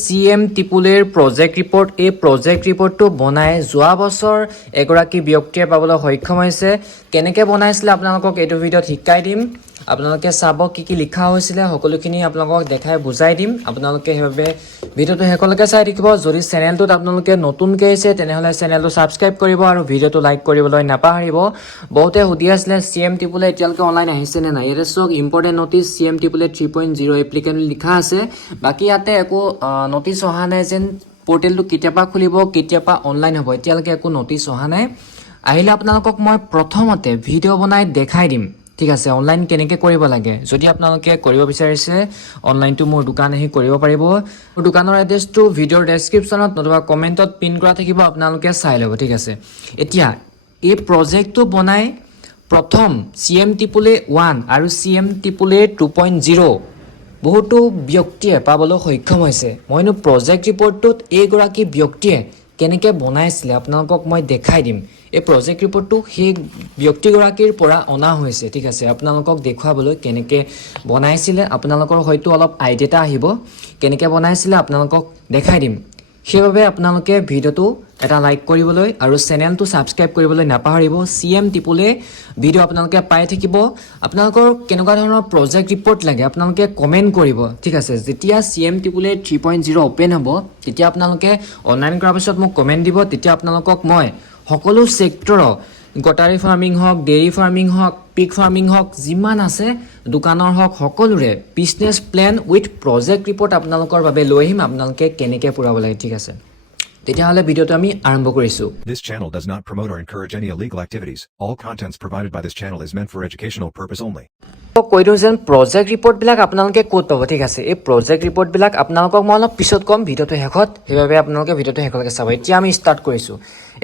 CM টিপুলেৰ project report এই project ৰিপৰ্টটো বনাই যোৱা বছৰ এগৰাকী ব্যক্তিয়ে পাবলৈ সক্ষম হৈছে কেনেকৈ বনাইছিলে আপোনালোকক এইটো ভিডিঅ'ত শিকাই দিম আপোনালোকে চাব কি লিখা হৈছিলে সকলোখিনি আপোনালোকক দেখাই বুজাই দিম আপোনালোকে হেবে ভিডিঅ'টো হেকলৈকে চাই থাকিব যদি চেনেলটোত আপোনালোকে নতুনকৈ আছে তেনেহলে চেনেলটো সাবস্ক্ৰাইব কৰিব আৰু ভিডিঅ'টো লাইক কৰিবলৈ নাপাহৰিব বহুতে সুধি আছিলে CM টিপুলে এতিয়ালৈকে অনলাইন আহিছে নে নাই এটা সক ইম্পৰ্টেন্ট নটিচ CM টিপুলে 3.0 এপ্লিকেন্ট লিখা আছে বাকি ইয়াতে একো নটিচ অহা নাই যেন পোৰ্টেলটো কেতিয়াবা খুলিব কেতিয়াবা অনলাইন হ'ব এতিয়ালৈকে একো নটিচ অহা নাই আহিলে আপোনালোকক মই প্ৰথমতে ভিডিঅ' বনাই দেখাই দিম ঠিক আছে অনলাইন কেনেকৈ কৰিব লাগে যদি আপোনালোকে কৰিব বিচাৰিছে অনলাইনটো মোৰ দোকান আহি কৰিব পাৰিব মোৰ দোকানৰ এড্ৰেছটো ভিডিঅ'ৰ ডেসক্ৰিপচনত নতুবা কমেন্টত পিন কৰা থাকিব আপোনালোকে চাই ল'ব ঠিক আছে এতিয়া এই প্ৰজেক্টটো বনাই প্ৰথম CM টিপুলে 1 আৰু CM টিপুলে 2.0 বহুতো ব্যক্তিয়ে পাবলৈ সক্ষম হৈছে মইনো প্ৰজেক্ট ৰিপৰ্টটোত এইগৰাকী ব্যক্তিয়ে কেনেকৈ বনাইছিলে আপোনালোকক মই দেখাই দিম এই প্ৰজেক্ট ৰিপৰ্টটো সেই ব্যক্তিগৰাকীৰ পৰা অনা হৈছে ঠিক আছে আপোনালোকক দেখুৱাবলৈ কেনেকৈ বনাইছিলে আপোনালোকৰ হয়তো অলপ আইডিয়া আহিব কেনেকৈ বনাইছিলে আপোনালোকক দেখাই দিম সেইবাবে আপোনালোকে ভিডিঅ'টো এটা লাইক কৰিবলৈ আৰু চেনেলটো সাবস্ক্ৰাইব কৰিবলৈ নাপাহৰিব CM টিপুলে ভিডিঅ' আপোনালোকে পাই থাকিব আপোনালোকৰ কেনেকুৱা ধৰণৰ প্ৰজেক্ট ৰিপৰ্ট লাগে আপোনালোকে কমেন্ট কৰিব ঠিক আছে যেতিয়া CM টিপুলে 3.0 ওপেন হ'ব তেতিয়া আপোনালোকে অনলাইন কৰাৰ পিছত মোক কমেন্ট দিব তেতিয়া আপোনালোকক মই সকলো সেক্টৰ গটাৰী ফাৰ্মিং হওক ডেইৰী ফাৰ্মিং হওক পিক ফাৰ্মিং হওক যিমান আছে দোকানৰ হওক সকলোৰে business plan with project report আপোনালোকৰ বাবে লৈ আহিম আপোনালোকে কেনেকৈ পুৰাব লাগে ঠিক আছে তেতিয়াহলে ভিডিঅ'টো আমি আৰম্ভ কৰিছো This channel does not promote or encourage any illegal activities. All contents provided by this channel is meant for educational purpose only. কৈ দিওঁ যেন প্ৰজেক্ট ৰিপৰ্ট বিলাক আপোনালোকে ক'ত পাব ঠিক আছে এই প্ৰজেক্ট ৰিপৰ্ট বিলাক আপোনালোকক মই অলপ পিছত কম ভিডিঅ'টো শেষত সেইবাবে আপোনালোকে ভিডিঅ'টো শেষলৈকে চাব এতিয়া আমি ষ্টাৰ্ট কৰিছো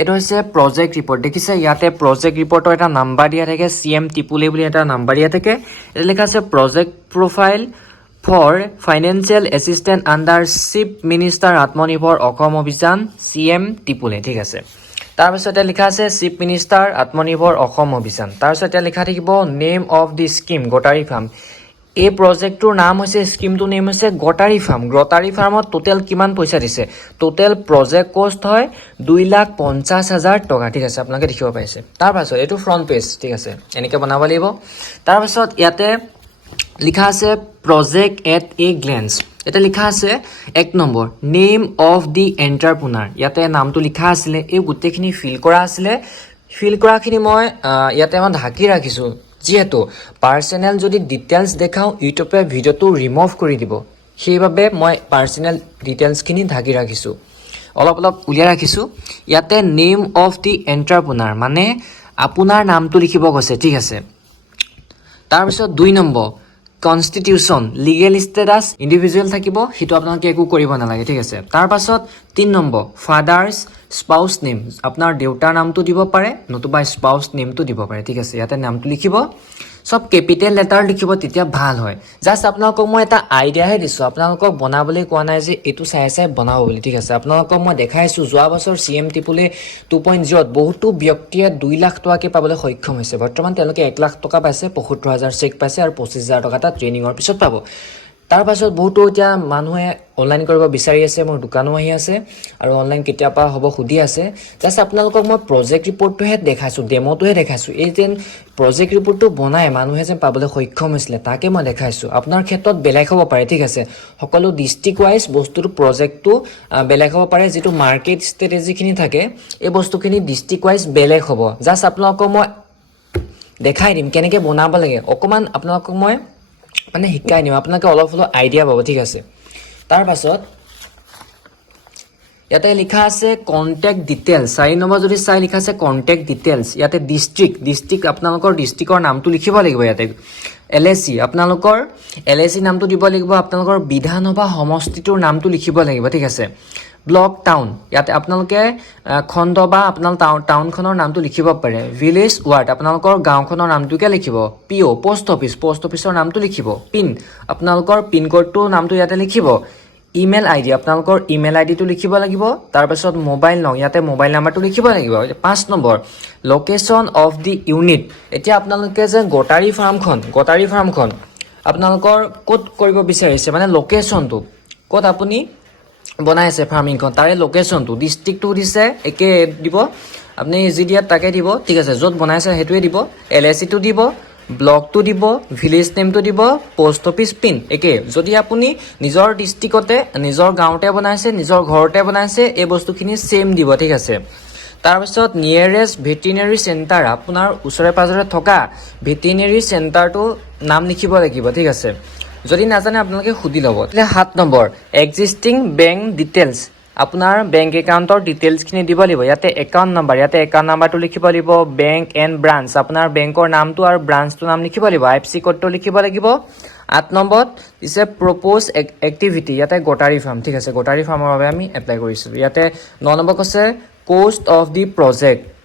এটা হৈছে প্ৰজেক্ট ৰিপৰ্ট দেখিছে ইয়াতে প্ৰজেক্ট ৰিপৰ্টৰ এটা নাম্বাৰ দিয়া থাকে CM টিপুলে বুলি এটা নাম্বাৰ দিয়া থাকে এটা লেখা আছে project profile for financial assistant under chief minister আত্মনিৰ্ভৰ অসম অভিযান CM টিপুলে ঠিক আছে তাৰ পিছতে লিখা আছে চিফ মিনিষ্টাৰ আত্মনিৰ্ভৰ অসম অভিযান তাৰ পিছতে লিখা থাকিব name of the scheme goatery farm এই প্ৰজেক্টৰ নাম হৈছে স্কিমটো নেম হৈছে গটাৰী ফাৰ্মত টোটেল কিমান পইচা দিছে টোটেল প্ৰজেক্ট কষ্ট হয় 2,50,000 টকা ঠিক আছে আপোনালোকে দেখিব পাইছে তাৰ পাছত এটো ফ্ৰন্ট পেজ ঠিক আছে এনেকৈ বনাব লাগিব তাৰ পাছত ইয়াতে লিখা আছে প্ৰজেক্ট এট এ গ্লেন্স এটা লিখা আছে এক নম্বৰ নেম অফ দি এন্টাৰপ্ৰেনাৰ ইয়াতে নামটো লিখা আছিল এই গুটেখিনি ফিল কৰা আছিল ফিল কৰাখিনি মই ইয়াতে মই ঢাকি ৰাখিছো যেহেতু পাৰ্সোনেল যদি ডিটেইলছ দেখাও ইউটিউবে ভিডিঅ'টো ৰিমুভ কৰি দিব সেইবাবে মই পাৰ্সোনেল ডিটেইলছখিনি ঢাকি ৰাখিছো অলপ উলিয়াই ৰাখিছো ইয়াতে নেম অফ দি এন্টাৰপ্ৰেনাৰ মানে আপোনাৰ নামটো লিখিব গৈছে ঠিক আছে তাৰ পিছত 2 number constitution legal status individual থাকিব হিটো আপোনালোকে একো কৰিব নালাগে ঠিক আছে তাৰ পাছত 3 নম্বৰ ফাদাৰ্স স্পাউস নেম আপোনাৰ দেউতাৰ নামটো দিব পাৰে নতুবা স্পাউস নেমটো দিব পাৰে ঠিক আছে ইয়াতে নামটো লিখিব সব ক্যাপিটেল লেটাৰ লিখিব তেতিয়া ভাল হয় জাস্ট আপোনালোকক মই এটা আইডিয়াহে দিছো আপোনালোকক বনাবলৈ কোৱা নাই যে এটো চাই বনাব বুলি ঠিক আছে আপোনালোকক মই দেখাইছো যোৱা বছৰ CM টিপুলে 2.0 বহুতো ব্যক্তিয়ে 2 লাখ টকাকে পাবলৈ সক্ষম হৈছে বৰ্তমান তেওঁলোকে 1 লাখ টকা পাইছে 75000 চেক পাইছে আৰু 25000 টকা এটা ট্ৰেইনিংৰ পিছত পাব তাৰ পাছত বহুতো এতিয়া মানুহে অনলাইন কৰিব বিচাৰি আছে মোৰ দোকানো আহি আছে আৰু অনলাইন কেতিয়াবা হ'ব খুদি আছে জাস্ট আপোনালোকক মই প্ৰজেক্ট ৰিপৰ্টটোহে দেখাইছো ডেমোটোহে দেখাইছো এই যেন প্ৰজেক্ট ৰিপৰ্টটো বনাই মানুহে যেন পাবলৈ সক্ষম হৈছিলে তাকে মই দেখাইছো আপোনাৰ ক্ষেত্ৰত বেলেগ হ'ব পাৰে ঠিক আছে সকলো ডিস্ট্ৰিক্ট ওয়াইজ বস্তুটো প্ৰজেক্টটো বেলেগ হ'ব পাৰে যেটো মাৰ্কেট ষ্ট্ৰেটেজিখিনি থাকে এই বস্তুখিনি ডিস্ট্ৰিক্ট ওয়াইজ বেলেগ হ'ব জাস্ট আপোনালোকক মই দেখাই দিম কেনেকৈ বনাব লাগে অকমান আপোনালোকক মই মানে শিকাই দিম আপোনালোকে অলপ আইডিয়া পাব ঠিক আছে তাৰ পাছত ইয়াতে লিখা আছে কন্টাক্ট ডিটেইলছ 4 নম্বৰ যদি চাই লিখা আছে কন্টাক্ট ডিটেইলছ ইয়াতে ডিস্ট্ৰিক্ট আপোনালোকৰ ডিস্ট্ৰিক্টৰ নামটো লিখিব লাগিব ইয়াতে LAC আপোনালোকৰ LAC নামটো দিব লাগিব আপোনালোকৰ বিধানসভা সমষ্টিটোৰ নামটো লিখিব লাগিব ঠিক আছে ব্লক টাউন ইয়াতে আপোনালোকে খণ্ড বা আপোনাল টাউনখনৰ নামটো লিখিব পাৰে ভিলেজ ওয়াৰ্ড আপোনালোকৰ গাঁওখনৰ নামটোকে লিখিব PO পোষ্ট অফিচৰ নামটো লিখিব পিন আপোনালোকৰ পিন কোডটো নামটো ইয়াতে লিখিব ইমেইল আইডি আপোনালোকৰ ইমেইল আইডিটো লিখিব লাগিব তাৰ পাছত মোবাইল নং ইয়াতে মোবাইল নাম্বাৰটো লিখিব লাগিব 5 number location of the unit এতিয়া আপোনালোকে যে গটাৰী ফাৰ্মখন আপোনালোকৰ ক'ত কৰিব বিচাৰিছে মানে লোকেশনটো ক'ত আপুনি বনাই আছে ফাৰ্মিংখন তাৰে লোকেশ্যনটো ডিষ্ট্ৰিক্টটো দিছে একে দিব আপুনি যি দিয়াত তাকে দিব ঠিক আছে য'ত বনাইছে সেইটোৱে দিব LICটো দিব ব্লকটো দিব ভিলেজ নেমটো দিব পোষ্ট অফিচ পিন একে যদি আপুনি নিজৰ ডিষ্ট্ৰিক্টতে নিজৰ গাঁৱতে বনাইছে নিজৰ ঘৰতে বনাইছে এই বস্তুখিনি সেম দিব ঠিক আছে তাৰপিছত নিয়েৰেষ্ট ভেটেৰিনেৰী চেণ্টাৰ আপোনাৰ ওচৰে পাজৰে থকা ভেটেৰিনেৰী চেণ্টাৰটো নাম লিখিব লাগিব ঠিক আছে যদি নাজানে আপোনালোকে সুধি ল'ব 7 নম্বৰ এক্সিষ্টিং বেংক ডিটেইলছ আপোনাৰ বেংক একাউণ্টৰ ডিটেইলছখিনি দিব লাগিব ইয়াতে একাউণ্ট নাম্বাৰটো লিখিব লাগিব বেংক এণ্ড ব্ৰাঞ্চ আপোনাৰ বেংকৰ নামটো আৰু ব্ৰাঞ্চটো নাম লিখিব লাগিব IFSC কোডটো লিখিব লাগিব 8 নম্বৰত দিছে প্ৰপ'জ এক্টিভিটি ইয়াতে গোটাৰী ফাৰ্ম ঠিক আছে গোটাৰী ফাৰ্মৰ বাবে আমি এপ্লাই কৰিছিলোঁ ইয়াতে 9 নম্বৰ কৈছে cost of the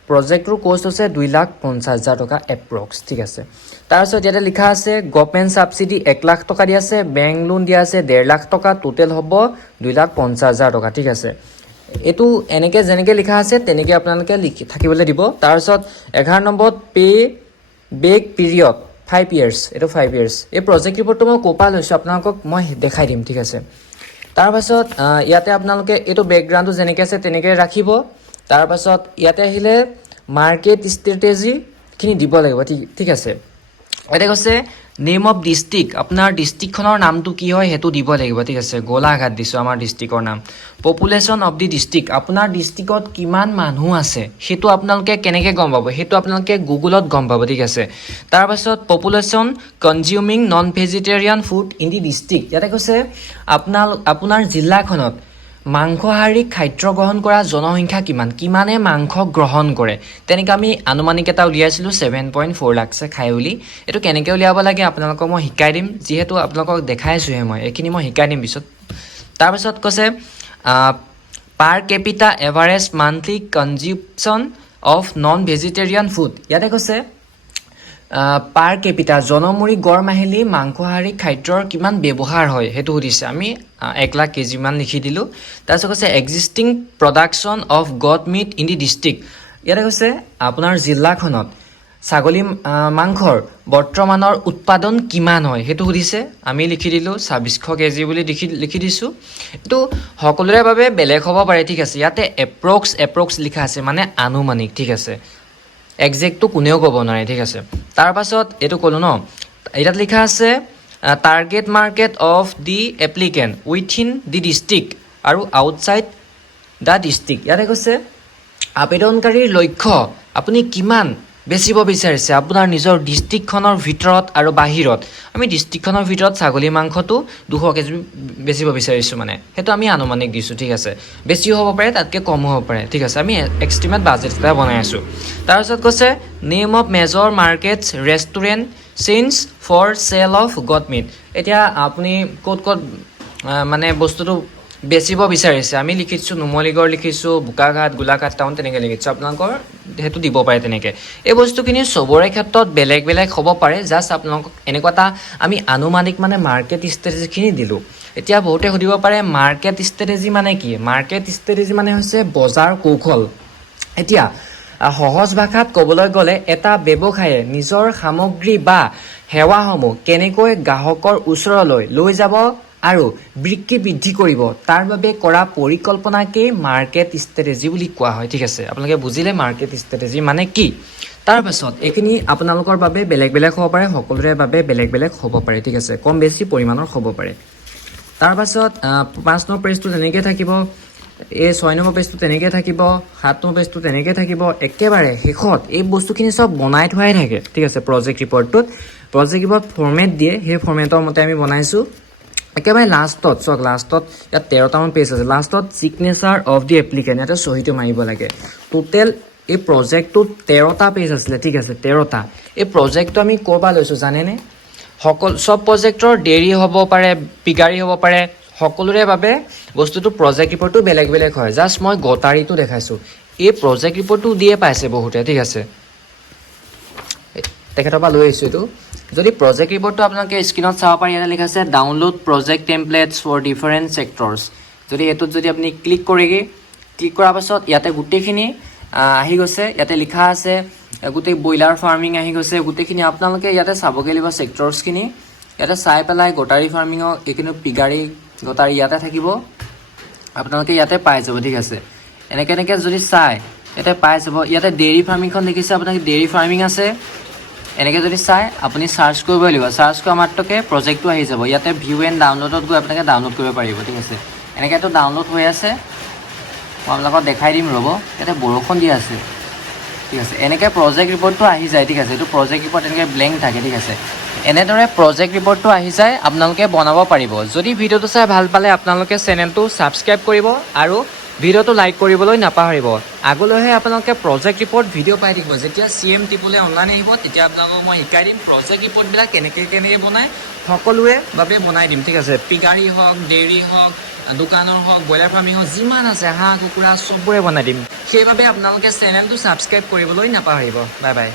projectটোৰ cost হৈছে 2,50,000 টকা এপ্ৰক্স ঠিক আছে তাৰপিছত ইয়াতে লিখা আছে গভৰ্ণমেণ্ট সাবসিডি 1 লাখ টকা দিয়া আছে বেংক লোন দিয়া আছে 1.5 লাখ টকা টোটেল হ'ব 2,50,000 টকা ঠিক আছে এটো এনেকে যেনেকে লিখা আছে তেনেকে আপোনালোকে লিখি থাকিবলৈ দিব তাৰপিছত 11 নম্বৰত পে বেক পিৰিয়ড 5 years এটো 5 years এই প্ৰজেক্ট ৰিপৰ্টটো মই কোপা লৈছো আপোনালোকক মই দেখাই দিম ঠিক আছে তাৰপিছত ইয়াতে আপোনালোকে এটো বেকগ্ৰাউণ্ডটো যেনেকে আছে তেনেকে ৰাখিব তাৰপিছত ইয়াতে আহিলে মাৰ্কেট ষ্ট্ৰেটেজি খিনি দিব লাগিব ঠিক আছে এটা কৈছে নেম অফ ডিস্ট্ৰিক্ট আপোনাৰ ডিস্ট্ৰিক্টখনৰ নামটো কি হয় হেতু দিব লাগিব ঠিক আছে গোলাঘাট দিছো আমাৰ ডিস্ট্ৰিক্টৰ নাম পপুলেশ্যন অফ দি ডিস্ট্ৰিক্ট আপোনাৰ ডিস্ট্ৰিক্টত কিমান মানুহ আছে হেতু আপোনালোকে কেনেকৈ গম পাব হেতু আপোনালোকে গুগলত গম পাব ঠিক আছে তাৰপিছত population consuming non vegetarian food in the district ইয়াতে কৈছে আপোনাৰ জিলাখনত মাংসহাৰী খাদ্য গ্ৰহণ কৰা জনসংখ্যা কিমানে মাংস গ্ৰহণ কৰে তেনেকৈ আমি আনুমানিক এটা উলিয়াইছিলোঁ 7.4 লাখ খাই বুলি এটো কেনেকৈ উলিয়াব লাগে আপোনালোকক মই শিকাই দিম যিহেতু আপোনালোকক দেখাইছোহে মই এইখিনি মই শিকাই দিম পিছত তাৰপিছত কৈছে per capita average monthly consumption of non vegetarian food ইয়াতে কৈছে পাৰ কেপিটা জনমূৰি গড় মাহিলী মাংসহাৰী খাদ্যৰ কিমান ব্যৱহাৰ হয় হেতু সুধিছে আমি 1 লাখ কেজি মান লিখি দিলো তাৰপিছত কৈছে existing production of goat meat in the district ইয়াতে কৈছে আপোনাৰ জিলাখনত ছাগলী মাংসৰ বৰ্তমানৰ উৎপাদন কিমান হয় হেতু সুধিছে আমি লিখি দিলো 2600 কেজি বুলি লিখি দিছো এটো সকলোৰে বাবে বেলেগ হ'ব পাৰে ঠিক আছে ইয়াতে এপ্ৰক্স লিখা আছে মানে আনুমানিক ঠিক আছে এক্সাক্টটো কোনেও ক'ব নোৱাৰে ঠিক আছে তাৰ পাছত এটো কলো ন এটাত লিখা আছে target market of the applicant within the district আৰু আউটসাইড দা ডিস্ট্ৰিক্ট ইয়াতে কৈছে আবেদনকাৰীৰ লক্ষ্য আপুনি কিমান বেচিব বিচাৰিছে আপোনাৰ নিজৰ ডিস্ট্ৰিক্টখনৰ ভিতৰত আৰু বাহিৰত আমি ডিস্ট্ৰিক্টখনৰ ভিতৰত ছাগলী মাংসটো 200 কেজি বেচিব বিচাৰিছো মানে হেতু আমি আনুমানিক দিছো ঠিক আছে বেছি হ'ব পাৰে তাতকে কম হ'ব পাৰে ঠিক আছে আমি এস্টিমেট বাজেট এটা বনাই আছো তাৰপিছত কৈছে name of major markets restaurant chains for sale of goat meat এতিয়া আপুনি ক'ত মানে বস্তুটো বেচিব বিচাৰিছে আমি লিখিছো নুমলীগড় লিখিছো বুকাঘাট গোলাঘাট টাউন তেনেকৈ লিখিছো আপোনালোকৰ হেতু দিব পাৰে তেনেকৈ এই বস্তুখিনি সবৰে ক্ষেত্ৰত বেলেগ হ'ব পাৰে জাস্ট আপোনালোকক এনেকুৱা এটা আমি আনুমানিক মানে মাৰ্কেট ষ্ট্ৰেটেজিখিনি দিলো এতিয়া বহুতে সুধিব পাৰে মাৰ্কেট ষ্ট্ৰেটেজি মানে কি মাৰ্কেট ষ্ট্ৰেটেজি মানে হৈছে বজাৰ কৌশল এতিয়া সহজ ভাষাত ক'বলৈ গ'লে এটা ব্যৱসায়ে নিজৰ সামগ্ৰী বা সেৱাসমূহ কেনেকৈ গ্ৰাহকৰ ওচৰলৈ লৈ যাব আৰু বিক্ৰী বৃদ্ধি কৰিব তাৰ বাবে কৰা পৰিকল্পনাকে মাৰ্কেট ষ্ট্ৰেটেজি বুলি কোৱা হয় ঠিক আছে আপোনালোকে বুজিলে মাৰ্কেট ষ্ট্ৰেটেজি মানে কি তাৰ পাছত এখিনি আপোনালোকৰ বাবে বেলেগ হ'ব পাৰে সকলোৰে বাবে বেলেগ হ'ব পাৰে ঠিক আছে কম বেছি পৰিমাণৰ হ'ব পাৰে তাৰ পাছত 5 নম্বৰ পেজটো তেনেকৈ থাকিব এই 6 নম্বৰ পেজটো তেনেকৈ থাকিব 7 নম্বৰ পেজটো তেনেকৈ থাকিব একেবাৰে শেষত এই বস্তুখিনি সব বনাই থোৱাই থাকে ঠিক আছে প্ৰজেক্ট ৰিপৰ্টটোত ফৰমেট দিয়ে সেই ফৰমেটৰ মতে আমি বনাইছো একেবাৰে লাষ্টত ইয়াত 13টা মান পেজ আছে লাষ্টত সিগনেচাৰ অফ দি এপ্লিকেণ্ট ইয়াতে সহিটো মাৰিব লাগে টোটেল এই প্ৰজেক্টটোত 13টা পেজ আছিলে ঠিক আছে 13টা এই প্ৰজেক্টটো আমি ক'ৰপৰা লৈছো জানেনে সব প্ৰজেক্টৰ দেৰি হ'ব পাৰে পিগাৰী হ'ব পাৰে সকলোৰে বাবে বস্তুটো প্ৰজেক্ট ৰিপৰ্টটো বেলেগ হয় জাস্ট মই গোটাৰীটো দেখাইছো এই প্ৰজেক্ট ৰিপৰ্টটো দিয়ে পাইছে বহুতে ঠিক আছে তেখেতৰ পৰা লৈ আহিছো এইটো যদি প্ৰজেক্ট ৰিপৰ্টটো আপোনালোকে স্ক্ৰীনত চাব পাৰে ইয়াতে লিখা আছে download project templates for different sectors যদি এটোত যদি আপুনি ক্লিক কৰাৰ পাছত ইয়াতে গোটেইখিনি আহি গৈছে ইয়াতে লিখা আছে গোটেই ব্ৰইলাৰ ফাৰ্মিং আহি গৈছে গোটেইখিনি আপোনালোকে ইয়াতে চাবগে লাগিব সেক্টৰছখিনি ইয়াতে চাই পেলাই গোটাৰী ফাৰ্মিঙৰ এইখিনি পিগাৰী গোটাৰী ইয়াতে থাকিব আপোনালোকে ইয়াতে পাই যাব ঠিক আছে এনেকৈ যদি চাই ইয়াতে পাই যাব ইয়াতে ডেইৰী ফাৰ্মিংখন দেখিছে আপোনালোকে ডেইৰী ফাৰ্মিং আছে এনেকৈ যদি চাই আপুনি চাৰ্চ কৰিব লাগিব চাৰ্চ কৰা মাত্ৰকে প্ৰজেক্টটো আহি যাব ইয়াতে ভিউ এণ্ড ডাউনলোডত গৈ আপোনালোকে ডাউনলোড কৰিব পাৰিব ঠিক আছে এনেকৈতো ডাউনলোড হৈ আছে মই আপোনালোকক দেখাই দিম ৰ'ব ইয়াতে বৰষুণ দি আছে ঠিক আছে এনেকৈ প্ৰজেক্ট ৰিপৰ্টটো আহি যায় ঠিক আছে এইটো প্ৰজেক্ট ৰিপৰ্ট এনেকৈ ব্লেংক থাকে ঠিক আছে এনেদৰে প্ৰজেক্ট ৰিপৰ্টটো আহি যায় আপোনালোকে বনাব পাৰিব যদি ভিডিঅ'টো চাই ভাল পালে আপোনালোকে চেনেলটো ছাবস্ক্ৰাইব কৰিব আৰু ভিডিঅ'টো লাইক কৰিবলৈ নাপাহৰিব আগলৈহে আপোনালোকে প্ৰজেক্ট ৰিপৰ্ট ভিডিঅ' পাই থাকিব যেতিয়া CM টিপলৈ অনলাইন আহিব তেতিয়া আপোনালোকক মই শিকাই দিম প্ৰজেক্ট ৰিপৰ্টবিলাক কেনেকৈ বনায় সকলোৰে বাবে বনাই দিম ঠিক আছে পিগাৰী হওক ডেইৰী হওক দোকানৰ হওক ব্ৰইলাৰ ফাৰ্মিং হওক যিমান আছে হাঁহ কুকুৰা চববোৰে বনাই দিম সেইবাবে আপোনালোকে চেনেলটো ছাবস্ক্ৰাইব কৰিবলৈ নাপাহৰিব বাই বাই